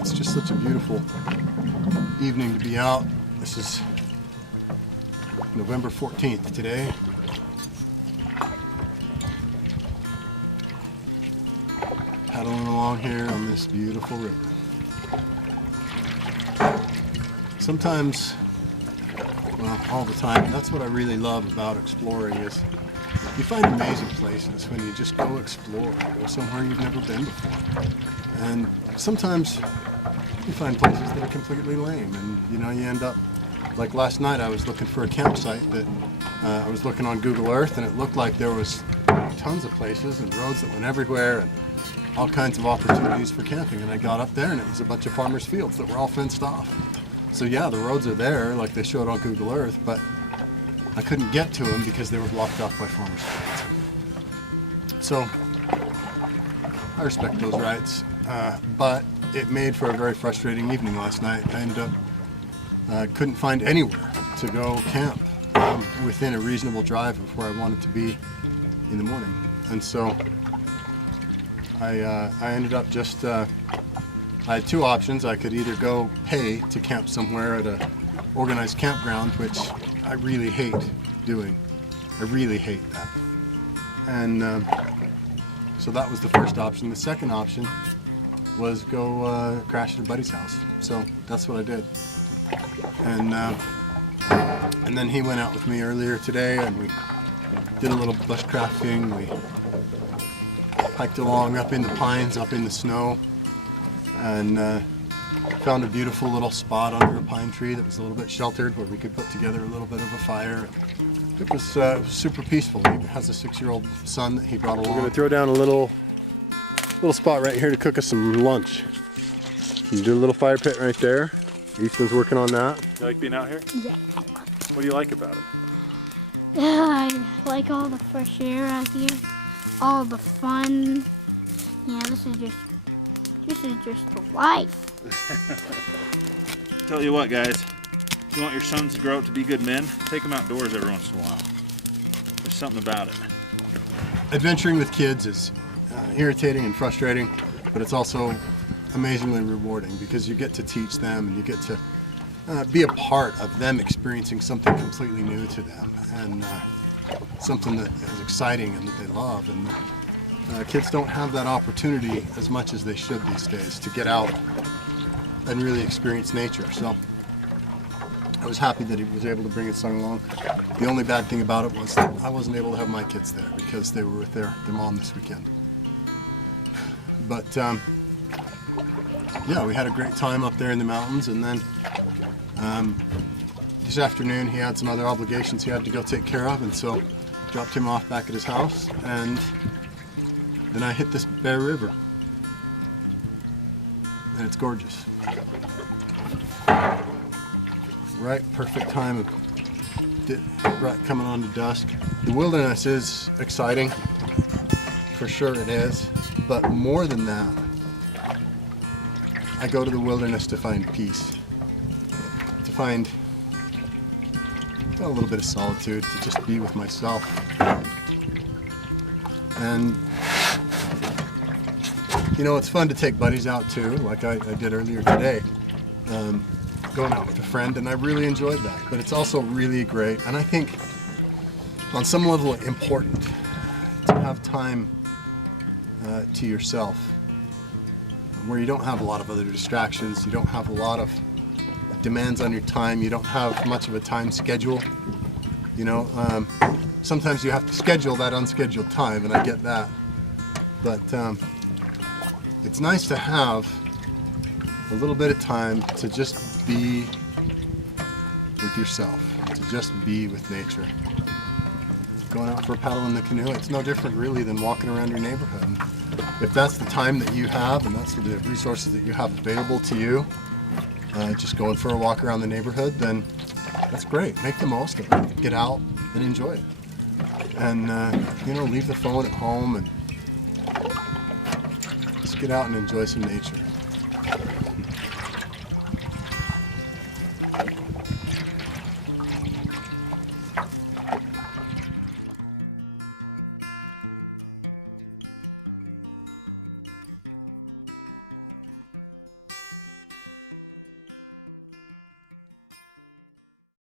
It's just such a beautiful evening to be out. This is November 14th today. Paddling along here on this beautiful river. Sometimes, well, all the time, that's what I really love about exploring is you find amazing places when you just go explore, go somewhere you've never been before. And sometimes you find places that are completely lame, and you end up, like last night I was looking for a campsite that I was looking on Google Earth, and it looked like there was tons of places and roads that went everywhere and all kinds of opportunities for camping. And I got up there and it was a bunch of farmers' fields that were all fenced off. So yeah, the roads are there like they showed on Google Earth, but I couldn't get to them because they were blocked off by farmers' fields. So I respect those rights, but it made for a very frustrating evening last night. I ended up couldn't find anywhere to go camp within a reasonable drive of where I wanted to be in the morning. And so I ended up just, I had two options. I could either go pay to camp somewhere at a organized campground, which I really hate doing. I really hate that. And so that was the first option. The second option was go crash at a buddy's house. So that's what I did. And then he went out with me earlier today and we did a little bushcrafting. We hiked along up in the pines, up in the snow, and found a beautiful little spot under a pine tree that was a little bit sheltered where we could put together a little bit of a fire. It was super peaceful. He has a 6-year-old son that he brought along. We're going to throw down a little spot right here to cook us some lunch. You do a little fire pit right there. Easton's working on that. You like being out here? Yeah. What do you like about it? I like all the fresh air out here, all the fun. Yeah, this is just the life. Tell you what, guys, if you want your sons to grow up to be good men, take them outdoors every once in a while. There's something about it. Adventuring with kids is irritating and frustrating, but it's also amazingly rewarding because you get to teach them and you get to be a part of them experiencing something completely new to them, and something that is exciting and that they love. And kids don't have that opportunity as much as they should these days to get out and really experience nature. So I was happy that he was able to bring his son along. The only bad thing about it was that I wasn't able to have my kids there because they were with their mom this weekend. But yeah, we had a great time up there in the mountains, and then this afternoon he had some other obligations he had to go take care of, and so dropped him off back at his house, and then I hit this Bear River, and it's gorgeous. Right, perfect time of right coming on to dusk. The wilderness is exciting, for sure it is, but more than that, I go to the wilderness to find peace, to find a little bit of solitude, to just be with myself. And it's fun to take buddies out too, like I did earlier today, going out with a friend, and I really enjoyed that. But it's also really great, and I think on some level important, to have time to yourself, where you don't have a lot of other distractions, you don't have a lot of demands on your time, you don't have much of a time schedule. Sometimes you have to schedule that unscheduled time, and I get that. But it's nice to have a little bit of time to just be with yourself, to just be with nature. Going out for a paddle in the canoe, it's no different really than walking around your neighborhood. And if that's the time that you have and that's the resources that you have available to you, just going for a walk around the neighborhood, then that's great. Make the most of it. Get out and enjoy it. And leave the phone at home and just get out and enjoy some nature.